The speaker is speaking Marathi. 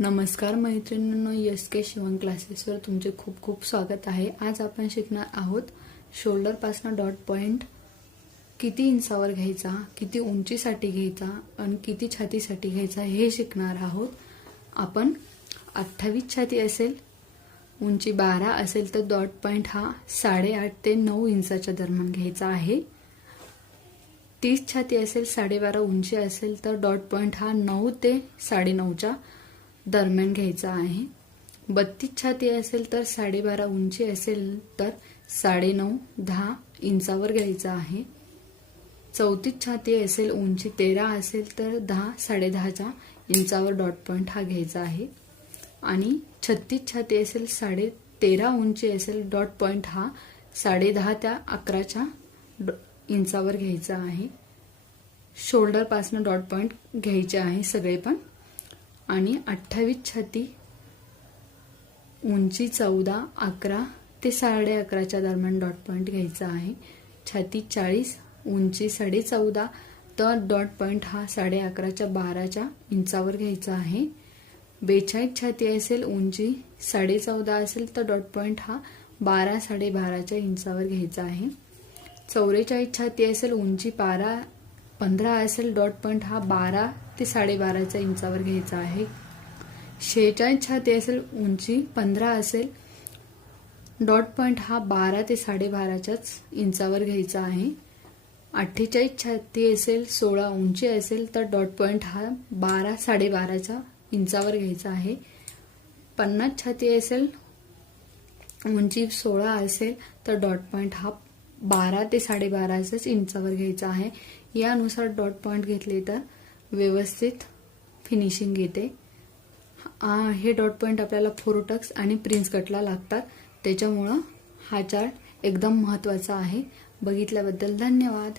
नमस्कार मैत्रिणींनो, एस.के. शिवण क्लासेसवर तुमचे खूप खूप स्वागत आहे। आज आपण शिकणार आहोत शोल्डर पासून डॉट पॉइंट किती इंचावर घ्यायचा, किती उंचीसाठी घ्यायचा आणि किती छातीसाठी घ्यायचा हे शिकणार आहोत। आपण 28 छाती असेल, उंची 12 असेल तर डॉट पॉइंट हा 8.5 ते 9 इंचाच्या दरम्यान घ्यायचा आहे। 30 छाती असेल, 12.5 उंची असेल तर डॉट पॉइंट हा 9 ते 9.5च्या दरम्यान घ्यायचा आहे। 32 छाती असेल तर 12.5 उंची असेल तर 9.5-10 इंचावर घ्यायचा आहे। 34 छाती असेल, उंची 13 असेल तर 10-10.5च्या इंचावर डॉट पॉइंट हा घ्यायचा आहे। आणि 36 छाती असेल, 13.5 उंची असेल, डॉट पॉइंट हा 10.5 ते 11च्या इंचावर घ्यायचा आहे। शोल्डर पासून डॉट पॉइंट घ्यायचे आहे सगळे पण। आणि 28 छाती, उंची 14, 11 ते 11.5च्या दरम्यान डॉट पॉइंट घ्यायचा आहे। छाती 40, उंची 14.5 तर डॉट पॉइंट हा 11.5च्या 12च्या इंचावर घ्यायचा आहे। 42 छाती असेल, उंची 14.5 असेल तर डॉट पॉइंट हा 12-12.5च्या इंचावर घ्यायचा आहे। 44 छाती असेल, उंची 15 असेल, डॉट पॉइंट हा 12 ते 12.5च्या इंचावर घ्यायचा आहे। 46 छाती असेल, उंची 15 असेल, डॉट पॉइंट हा 12 ते 12.5च्याच इंचावर घ्यायचा आहे। 48 छाती असेल, 16 उंची असेल तर डॉट पॉइंट हा 12-12.5च्या इंचावर घ्यायचा आहे। 50 छाती असेल, उंची 16 असेल तर डॉट पॉइंट हा 12 ते 12.5च्याच इंचावर घ्यायचा आहे। यानुसार डॉट पॉइंट घेतले तर व्यवस्थित फिनिशिंग येते। हे डॉट पॉइंट आपल्याला फोरटक्स आणि प्रिन्स कटला लागतात, त्याच्यामुळे हा चार्ट एकदम महत्त्वाचा आहे। बघितल्याबद्दल धन्यवाद।